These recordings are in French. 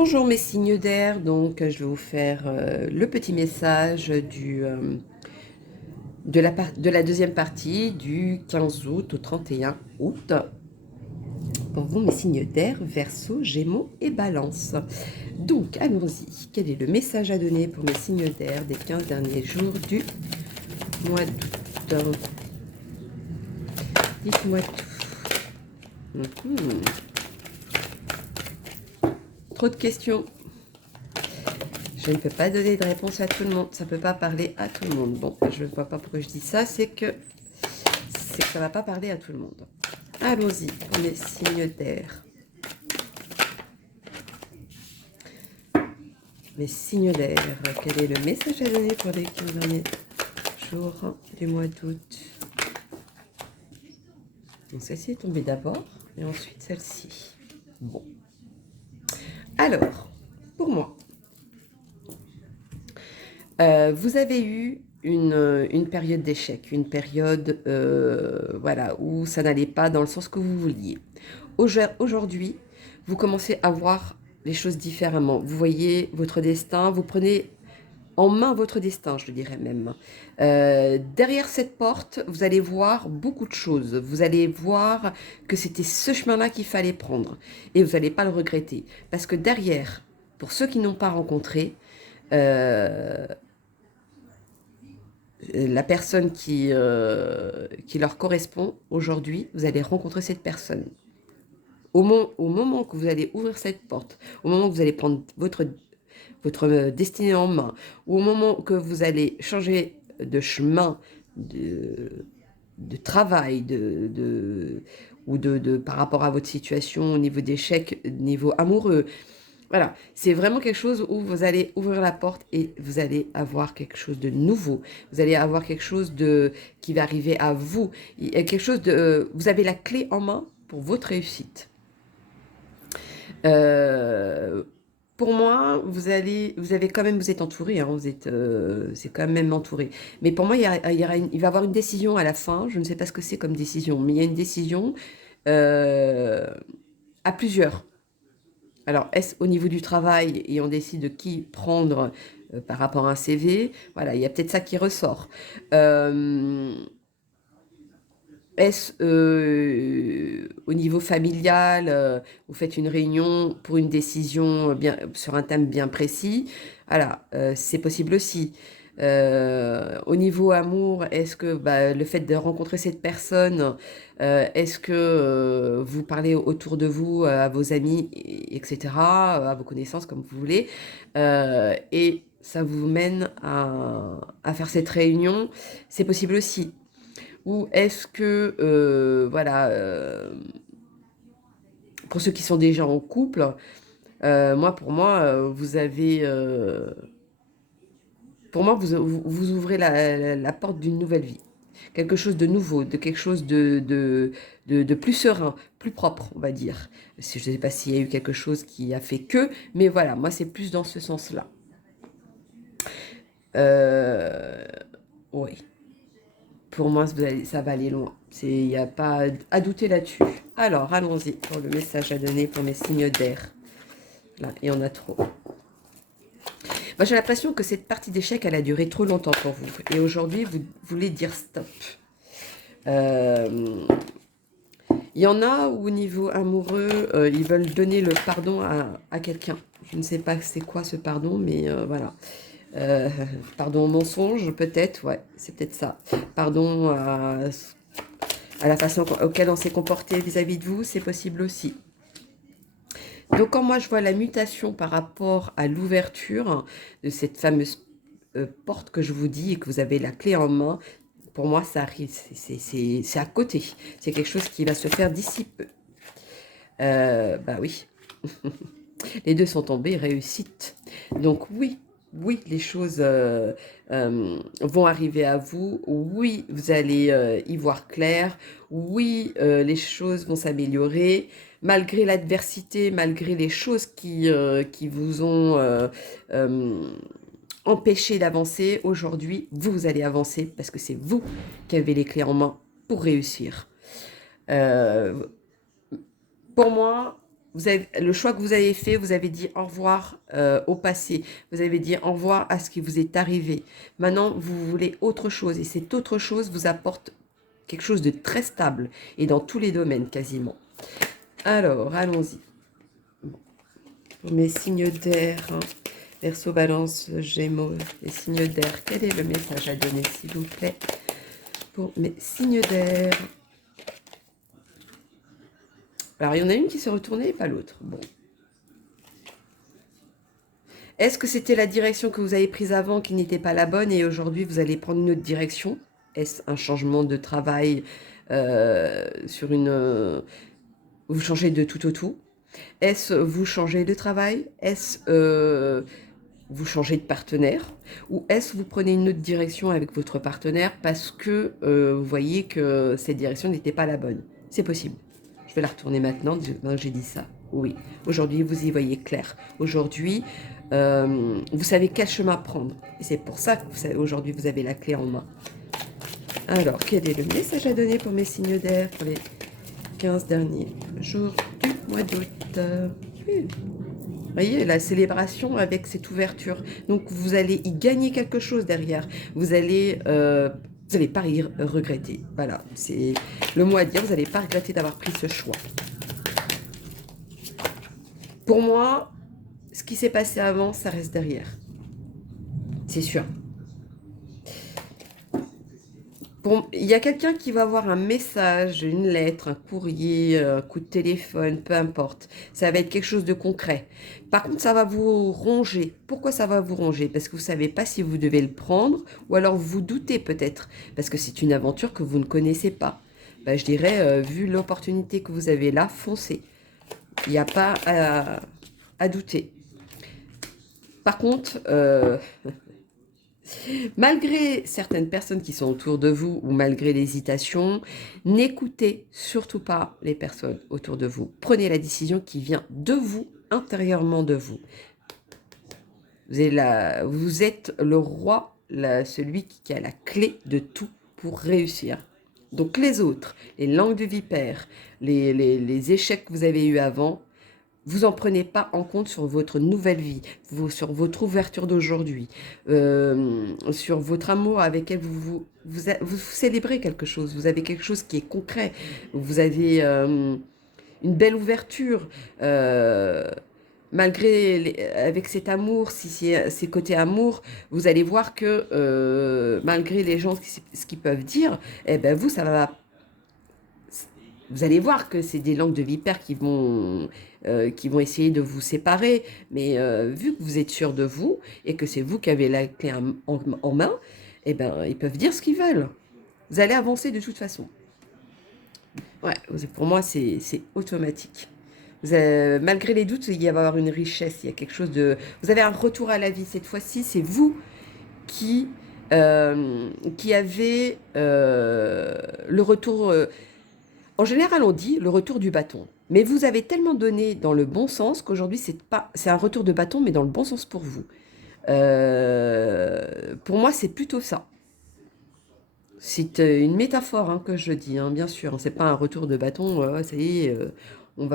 Bonjour mes signes d'air, donc je vais vous faire le petit message de la deuxième partie du 15 août au 31 août. Pour vous mes signes d'air, Verseau, Gémeaux et Balance. Donc allons-y, quel est le message à donner pour mes signes d'air des 15 derniers jours du mois d'août? Dites-moi tout. Trop de questions. Je ne peux pas donner de réponse à tout le monde. Ça ne peut pas parler à tout le monde. Bon, je ne vois pas pourquoi je dis ça. C'est que ça ne va pas parler à tout le monde. Allons-y pour les signes d'air. Mes signes d'air. Quel est le message à donner pour les 15 derniers jours du mois d'août? Donc celle-ci est tombée d'abord et ensuite celle-ci. Bon. Alors, pour moi, vous avez eu une période d'échec, une période voilà, où ça n'allait pas dans le sens que vous vouliez. Aujourd'hui, vous commencez à voir les choses différemment. Vous voyez votre destin, vous prenez en main votre destin, je dirais même. Derrière cette porte, vous allez voir beaucoup de choses. Vous allez voir que c'était ce chemin-là qu'il fallait prendre. Et vous n'allez pas le regretter. Parce que derrière, pour ceux qui n'ont pas rencontré, euh, la personne qui leur correspond aujourd'hui, vous allez rencontrer cette personne. Au moment que vous allez ouvrir cette porte, au moment que vous allez prendre votre destinée en main, ou au moment que vous allez changer de chemin, de travail, par rapport à votre situation au niveau d'échec, niveau amoureux, voilà, c'est vraiment quelque chose où vous allez ouvrir la porte et vous allez avoir quelque chose de nouveau. Vous allez avoir quelque chose qui va arriver à vous. Il y a quelque chose vous avez la clé en main pour votre réussite. Euh, pour moi, vous avez quand même, vous êtes entouré, hein, c'est quand même entouré. Mais pour moi, il va y avoir une décision à la fin. Je ne sais pas ce que c'est comme décision, mais il y a une décision euh, à plusieurs. Alors, est-ce au niveau du travail et on décide de qui prendre par rapport à un CV? Voilà, il y a peut-être ça qui ressort. Euh, Est-ce au niveau familial, vous faites une réunion pour une décision sur un thème bien précis? Voilà, c'est possible aussi. Au niveau amour, est-ce que le fait de rencontrer cette personne, est-ce que vous parlez autour de vous, à vos amis, etc., à vos connaissances, comme vous voulez, et ça vous mène à faire cette réunion? C'est possible aussi. Ou est-ce que, voilà, pour ceux qui sont déjà en couple, pour moi, pour moi, vous ouvrez la porte d'une nouvelle vie. Quelque chose de nouveau, de quelque chose de plus serein, plus propre, on va dire. Je ne sais pas s'il y a eu quelque chose qui a fait que, mais voilà, moi, c'est plus dans ce sens-là. Euh, oui. Pour moi, ça va aller loin. Il n'y a pas à douter là-dessus. Alors, allons-y pour le message à donner pour mes signes d'air. Là, il y en a trop. Moi, j'ai l'impression que cette partie d'échec, elle a duré trop longtemps pour vous. Et aujourd'hui, vous voulez dire stop. Euh, Il y en a où, au niveau amoureux, ils veulent donner le pardon à quelqu'un. Je ne sais pas c'est quoi ce pardon, mais voilà. Euh, Pardon au mensonge, peut-être, ouais, c'est peut-être ça. Pardon à la façon auquel on s'est comporté vis-à-vis de vous, c'est possible aussi. Donc quand moi je vois la mutation par rapport à l'ouverture de cette fameuse porte que je vous dis et que vous avez la clé en main, pour moi ça arrive, c'est à côté. C'est quelque chose qui va se faire d'ici peu. Bah oui, les deux sont tombés, réussite. Donc oui, oui, les choses vont arriver à vous. Oui, vous allez y voir clair. Oui, les choses vont s'améliorer. Malgré l'adversité, malgré les choses qui vous ont empêché d'avancer, aujourd'hui, vous allez avancer parce que c'est vous qui avez les clés en main pour réussir. Euh, pour moi, le choix que vous avez fait, vous avez dit au revoir au passé. Vous avez dit au revoir à ce qui vous est arrivé. Maintenant, vous voulez autre chose. Et cette autre chose vous apporte quelque chose de très stable. Et dans tous les domaines, quasiment. Alors, allons-y. Bon. Pour mes signes d'air, hein. Verseau, Balance, Gémeaux, les signes d'air. Quel est le message à donner, s'il vous plaît, pour mes signes d'air? Alors, il y en a une qui s'est retournée et pas l'autre. Bon. Est-ce que c'était la direction que vous avez prise avant qui n'était pas la bonne et aujourd'hui vous allez prendre une autre direction? Est-ce un changement de travail sur une... vous changez de tout au tout? Est-ce vous changez de travail? Est-ce vous changez de partenaire? Ou est-ce vous prenez une autre direction avec votre partenaire parce que vous voyez que cette direction n'était pas la bonne? C'est possible. Je vais la retourner maintenant, j'ai dit ça. Oui, aujourd'hui vous y voyez clair. Aujourd'hui, vous savez quel chemin prendre. Et c'est pour ça que aujourd'hui vous avez la clé en main. Alors, quel est le message à donner pour mes signes d'air pour les 15 derniers jours du mois d'août? Vous voyez, la célébration avec cette ouverture. Donc, vous allez y gagner quelque chose derrière. Vous allez pas y regretter. Voilà, c'est le mot à dire. Vous n'allez pas regretter d'avoir pris ce choix. Pour moi, ce qui s'est passé avant, ça reste derrière. C'est sûr. Il y a quelqu'un qui va avoir un message, une lettre, un courrier, un coup de téléphone, peu importe. Ça va être quelque chose de concret. Par contre, ça va vous ronger. Pourquoi ça va vous ronger? Parce que vous ne savez pas si vous devez le prendre ou alors vous doutez peut-être. Parce que c'est une aventure que vous ne connaissez pas. Ben, je dirais, vu l'opportunité que vous avez là, foncez. Il n'y a pas à douter. Par contre, malgré certaines personnes qui sont autour de vous ou malgré l'hésitation, n'écoutez surtout pas les personnes autour de vous. Prenez la décision qui vient de vous, intérieurement de vous. Vous êtes le roi, celui qui a la clé de tout pour réussir. Donc les autres, les langues de vipère, les échecs que vous avez eus avant, vous en prenez pas en compte sur votre nouvelle vie, sur votre ouverture d'aujourd'hui, sur votre amour avec elle. Vous célébrez quelque chose, vous avez quelque chose qui est concret, vous avez une belle ouverture. Avec cet amour, si c'est côté amour, vous allez voir que malgré les gens, ce qu'ils peuvent dire, eh ben vous, vous allez voir que c'est des langues de vipère qui vont essayer de vous séparer. Mais vu que vous êtes sûr de vous et que c'est vous qui avez la clé en main, eh ben, ils peuvent dire ce qu'ils veulent. Vous allez avancer de toute façon. Ouais, pour moi, c'est automatique. Malgré les doutes, il va y avoir une richesse, il y a quelque chose de... Vous avez un retour à la vie. Cette fois-ci, c'est vous qui, qui avez le retour... en général, on dit le retour du bâton. Mais vous avez tellement donné dans le bon sens qu'aujourd'hui, c'est un retour de bâton, mais dans le bon sens pour vous. Pour moi, c'est plutôt ça. C'est une métaphore hein, que je dis, hein, bien sûr. C'est pas un retour de bâton, ça y est, il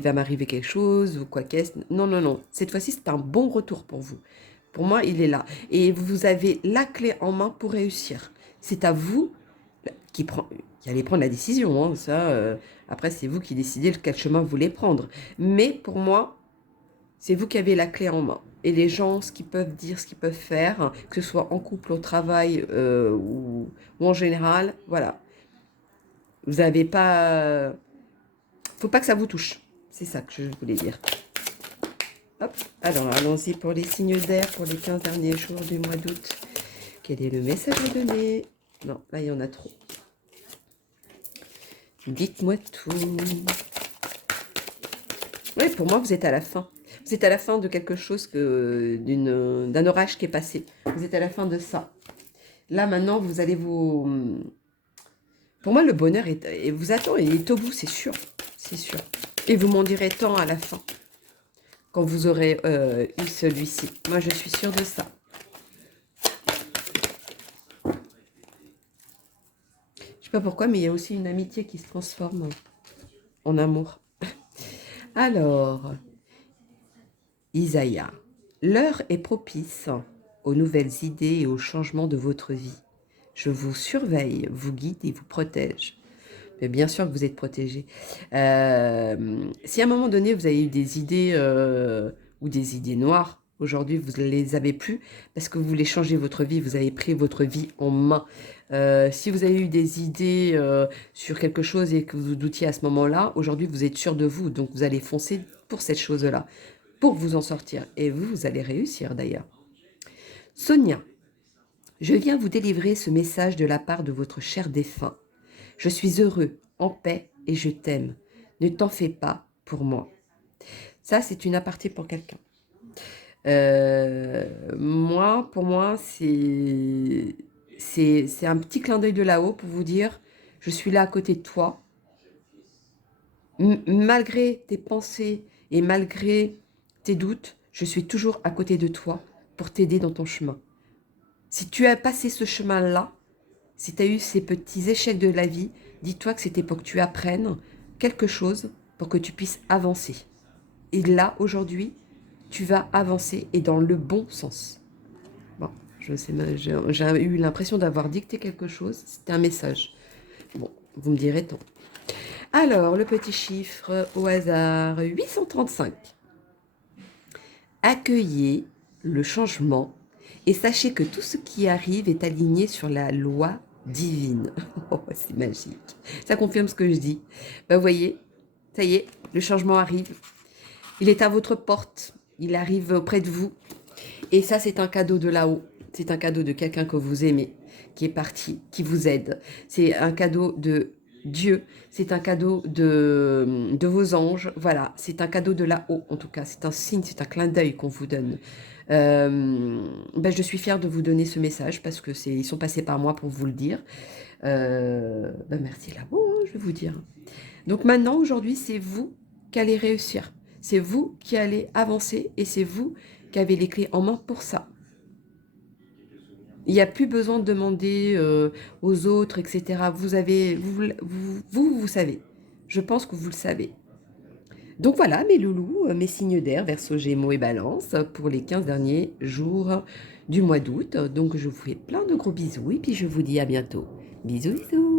va m'arriver quelque chose ou quoi qu'est-ce. Non, non, non. Cette fois-ci, c'est un bon retour pour vous. Pour moi, il est là. Et vous avez la clé en main pour réussir. C'est à vous qui allez prendre la décision. Hein, ça, après, c'est vous qui décidez quel chemin vous voulez prendre. Mais pour moi, c'est vous qui avez la clé en main. Et les gens, ce qu'ils peuvent dire, ce qu'ils peuvent faire, que ce soit en couple, au travail ou en général, voilà. Vous n'avez pas... faut pas que ça vous touche. C'est ça que je voulais dire. Hop, alors allons-y pour les signes d'air pour les 15 derniers jours du mois d'août. Quel est le message à donner? Non, là, il y en a trop. Dites-moi tout. Oui, pour moi, vous êtes à la fin. Vous êtes à la fin de quelque chose, d'un orage qui est passé. Vous êtes à la fin de ça. Là, maintenant, vous allez vous... Pour moi, le bonheur vous attend, il est au bout, c'est sûr. C'est sûr. Et vous m'en direz tant à la fin, quand vous aurez eu celui-ci. Moi, je suis sûre de ça. Je sais pas pourquoi, mais il y a aussi une amitié qui se transforme en amour. Alors, Isaïe, l'heure est propice aux nouvelles idées et aux changements de votre vie. Je vous surveille, vous guide et vous protège. Mais bien sûr que vous êtes protégé. Si à un moment donné, vous avez eu des idées ou des idées noires, aujourd'hui, vous ne les avez plus parce que vous voulez changer votre vie, vous avez pris votre vie en main. Si vous avez eu des idées sur quelque chose et que vous doutiez à ce moment-là, aujourd'hui, vous êtes sûr de vous, donc vous allez foncer pour cette chose-là, pour vous en sortir. Et vous, vous allez réussir d'ailleurs. Sonia, je viens vous délivrer ce message de la part de votre cher défunt. Je suis heureux, en paix et je t'aime. Ne t'en fais pas pour moi. Ça, c'est une aparté pour quelqu'un. Pour moi, c'est un petit clin d'œil de là-haut pour vous dire, je suis là à côté de toi. Malgré tes pensées et malgré tes doutes, je suis toujours à côté de toi pour t'aider dans ton chemin. Si tu as passé ce chemin-là, si tu as eu ces petits échecs de la vie, dis-toi que c'était pour que tu apprennes quelque chose pour que tu puisses avancer. Et là, aujourd'hui, tu vas avancer et dans le bon sens. Bon, je sais, j'ai eu l'impression d'avoir dicté quelque chose. C'était un message. Bon, vous me direz tant. Alors, le petit chiffre au hasard, 835. Accueillez le changement et sachez que tout ce qui arrive est aligné sur la loi divine. Oh, c'est magique. Ça confirme ce que je dis. Ben, vous voyez, ça y est, le changement arrive. Il est à votre porte. Il arrive auprès de vous. Et ça, c'est un cadeau de là-haut. C'est un cadeau de quelqu'un que vous aimez, qui est parti, qui vous aide. C'est un cadeau de Dieu. C'est un cadeau de vos anges. Voilà, c'est un cadeau de là-haut, en tout cas. C'est un signe, c'est un clin d'œil qu'on vous donne. Je suis fière de vous donner ce message parce que ils sont passés par moi pour vous le dire. Merci là-haut, hein, je vais vous dire. Donc maintenant, aujourd'hui, c'est vous qui allez réussir. C'est vous qui allez avancer et c'est vous qui avez les clés en main pour ça. Il n'y a plus besoin de demander aux autres, etc. Vous savez. Je pense que vous le savez. Donc voilà, mes loulous, mes signes d'air, Verseau, Gémeaux et Balance, pour les 15 derniers jours du mois d'août. Donc je vous fais plein de gros bisous et puis je vous dis à bientôt. Bisous, bisous.